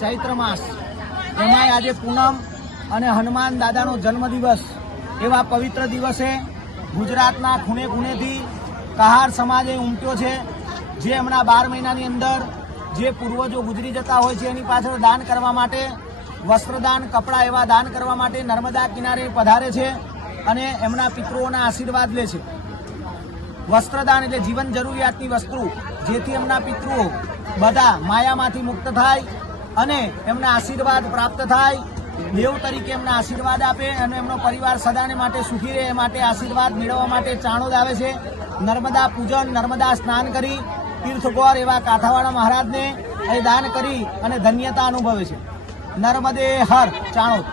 ચૈત્ર માસ, એમાંય આજે પૂનમ અને હનુમાન દાદાનો જન્મદિવસ એવા પવિત્ર દિવસે ગુજરાતના ખૂણે ખૂણેથી કહાર સમાજે ઉમટ્યો છે, જે હમણાં 12 મહિનાની અંદર જે પૂર્વજો ગુજરી જતા હોય છે એની પાછળ દાન કરવા માટે, વસ્ત્રદાન, કપડાં એવા દાન કરવા માટે નર્મદા કિનારે પધારે છે અને એમના પિતૃઓના આશીર્વાદ લે છે. વસ્ત્રદાન એટલે જીવન જરૂરિયાતની વસ્તુ, જેથી એમના પિતૃઓ બધા માયામાંથી મુક્ત થાય અને એમના આશીર્વાદ પ્રાપ્ત થાય. દેવ તરીકે એમના આશીર્વાદ આપે અને એમનો પરિવાર સદાને માટે સુખી રહે, એ માટે આશીર્વાદ મેળવવા માટે ચાણોદ આવે છે. નર્મદા પૂજન, નર્મદા સ્નાન કરી તીર્થગોર એવા કાંઠાવાળા મહારાજને અહીં દાન કરી અને ધન્યતા અનુભવે છે. નર્મદે હર ચાણોદ.